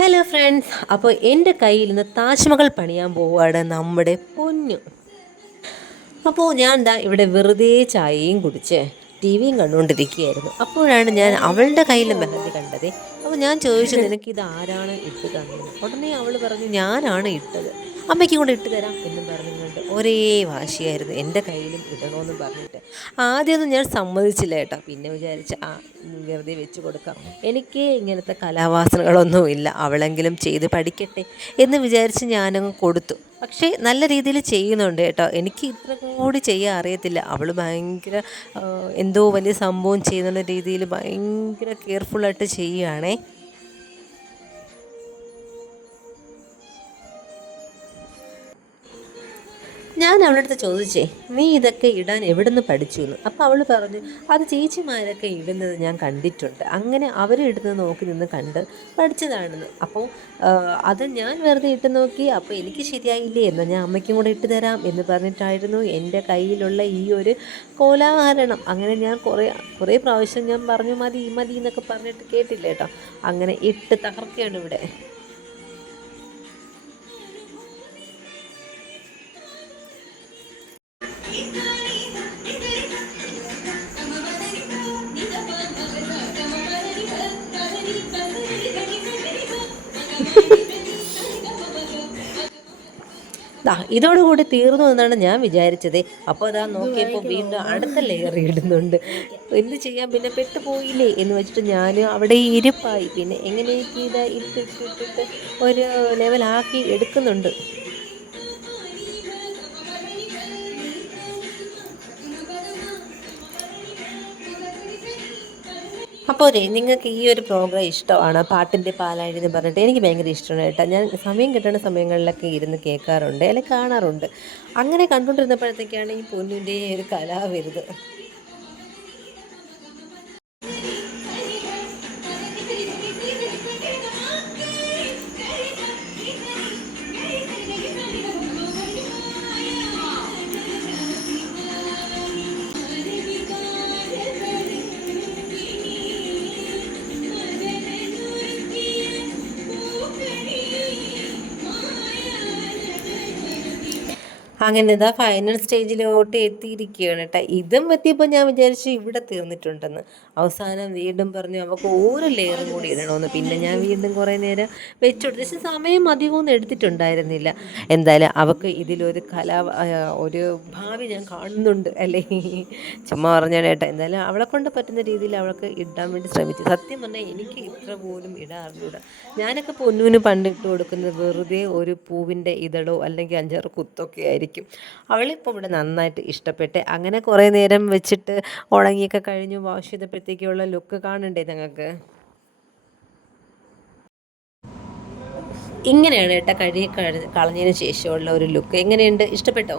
Hello friends, അപ്പോൾ എൻ്റെ കയ്യിൽ നിന്ന് താജ്മഹൽ പണിയാൻ പോവുകയാണ് നമ്മുടെ പൊന്നു. അപ്പോൾ ഞാൻ എന്താ ഇവിടെ വെറുതെ ചായയും കുടിച്ച് ടി വിയും കണ്ടുകൊണ്ടിരിക്കുകയായിരുന്നു. അപ്പോഴാണ് ഞാൻ അവളുടെ കയ്യിൽ മെഹന്തി കണ്ടത്. അപ്പോൾ ഞാൻ ചോദിച്ചു, നിനക്ക് ഇത് ആരാണ് ഇട്ട് തന്നത്? ഉടനെ അവൾ പറഞ്ഞു, ഞാനാണ് ഇട്ടത്, അമ്മയ്ക്കും കൂടെ ഇട്ട് തരാം എന്നും പറഞ്ഞുകൊണ്ട് ഒരേ വാശിയായിരുന്നു എൻ്റെ കയ്യിലും ഇടണമെന്ന് പറഞ്ഞിട്ട്. ആദ്യമൊന്നും ഞാൻ സമ്മതിച്ചില്ല കേട്ടോ. പിന്നെ വിചാരിച്ച് വെറുതെ വെച്ച് കൊടുക്കാം, എനിക്ക് ഇങ്ങനത്തെ കലാവാസനകളൊന്നുമില്ല, അവളെങ്കിലും ചെയ്ത് പഠിക്കട്ടെ എന്ന് വിചാരിച്ച് ഞാനങ്ങ് കൊടുത്തു. പക്ഷേ നല്ല രീതിയിൽ ചെയ്യുന്നുണ്ട് കേട്ടോ. എനിക്ക് ഇത്ര കൂടി ചെയ്യാൻ അറിയത്തില്ല. അവൾ ഭയങ്കര എന്തോ വലിയ സംഭവം ചെയ്യുന്ന രീതിയിൽ ഭയങ്കര കെയർഫുള്ളായിട്ട് ചെയ്യുകയാണേ. ഞാൻ അവളുടെ അടുത്ത് ചോദിച്ചേ, നീ ഇതൊക്കെ ഇടാൻ എവിടെ നിന്ന് പഠിച്ചു എന്ന്. അപ്പോൾ അവൾ പറഞ്ഞു, അത് ചേച്ചിമാരൊക്കെ ഇടുന്നത് ഞാൻ കണ്ടിട്ടുണ്ട്, അങ്ങനെ അവരിടുന്നത് നോക്കി നിന്ന് കണ്ട് പഠിച്ചതാണെന്ന്. അപ്പോൾ അത് ഞാൻ വെറുതെ ഇട്ട് നോക്കി, അപ്പോൾ എനിക്ക് ശരിയായില്ലേ, എന്നാൽ ഞാൻ അമ്മയ്ക്കും കൂടെ ഇട്ട് തരാം എന്ന് പറഞ്ഞിട്ടായിരുന്നു എൻ്റെ കയ്യിലുള്ള ഈ ഒരു കോലാഹരണം. അങ്ങനെ ഞാൻ കുറേ പ്രാവശ്യം ഞാൻ പറഞ്ഞു, മതി മതി എന്നൊക്കെ പറഞ്ഞിട്ട് കേട്ടില്ല കേട്ടോ. അങ്ങനെ ഇട്ട് തകർക്കുകയാണ് ഇവിടെ. ഇതോടുകൂടി തീർന്നു എന്നാണ് ഞാൻ വിചാരിച്ചത്. അപ്പോൾ അതാ നോക്കിയപ്പോൾ വീണ്ടും അടുത്ത ലെയർ ഇടുന്നുണ്ട്. എന്ത് ചെയ്യാൻ, പിന്നെ പെട്ടുപോയില്ലേ എന്ന് വെച്ചിട്ട് ഞാൻ അവിടെ ഇരിപ്പായി. പിന്നെ എങ്ങനെയൊക്കെ ഇതാ ഇട്ടിട്ടിട്ടിട്ട് ഒരു ലെവലാക്കി എടുക്കുന്നുണ്ട്. അപ്പോൾ നിങ്ങൾക്ക് ഈ ഒരു പ്രോഗ്രാം ഇഷ്ടമാണ്, പാട്ടിൻ്റെ പാലാഴി എന്ന് പറഞ്ഞിട്ട്? എനിക്ക് ഭയങ്കര ഇഷ്ടമാണ് കേട്ടോ. ഞാൻ സമയം കിട്ടുന്ന സമയങ്ങളിലൊക്കെ ഇരുന്ന് കേൾക്കാറുണ്ട്, അല്ലെങ്കിൽ കാണാറുണ്ട്. അങ്ങനെ കണ്ടുകൊണ്ടിരുന്നപ്പോഴത്തേക്കാണ് ഈ പൊന്നിൻ്റെ ഒരു കല വരുന്നത്. അങ്ങനെ ഇതാ ഫൈനൽ സ്റ്റേജിലോട്ട് എത്തിയിരിക്കുകയാണ് കേട്ടോ. ഇതും എത്തിയപ്പോൾ ഞാൻ വിചാരിച്ചു ഇവിടെ തീർന്നിട്ടുണ്ടെന്ന്. അവസാനം വീണ്ടും പറഞ്ഞു അവൾക്ക് ഒരു ലെയറും കൂടി ഇടണമെന്ന്. പിന്നെ ഞാൻ വീണ്ടും കുറേ നേരം വെച്ചുകൊടുത്തു. പക്ഷേ സമയം അധികമൊന്നും എടുത്തിട്ടുണ്ടായിരുന്നില്ല. എന്തായാലും അവൾക്ക് ഇതിലൊരു ഒരു ഭാവി ഞാൻ കാണുന്നുണ്ട് അല്ലേ, ചുമ്മാ പറഞ്ഞാണ് കേട്ടോ. എന്തായാലും അവളെ കൊണ്ട് പറ്റുന്ന രീതിയിൽ അവൾക്ക് ഇടാൻ വേണ്ടി ശ്രമിച്ചു. സത്യം പറഞ്ഞാൽ എനിക്ക് ഇത്ര പോലും ഇടാൻ അറിഞ്ഞൂടാ. ഞാനൊക്കെ പൊന്നൂന് പണ്ടിട്ട് കൊടുക്കുന്നത് വെറുതെ ഒരു പൂവിൻ്റെ ഇതളോ അല്ലെങ്കിൽ 5-6 കുത്തൊക്കെ ആയിരിക്കും. അവളിപ്പോൾ ഇവിടെ നന്നായിട്ട് ഇഷ്ടപ്പെട്ട്. അങ്ങനെ കുറേ നേരം വെച്ചിട്ട് ഉണങ്ങിയൊക്കെ കഴിഞ്ഞു വാഷ് ചെയ്തപ്പോഴത്തേക്കുള്ള ലുക്ക് കാണണ്ടേ നിങ്ങൾക്ക്? ഇങ്ങനെയാണ് കേട്ടോ കഴുകി കളഞ്ഞതിന് ശേഷമുള്ള ഒരു ലുക്ക്. എങ്ങനെയുണ്ട്, ഇഷ്ടപ്പെട്ടോ?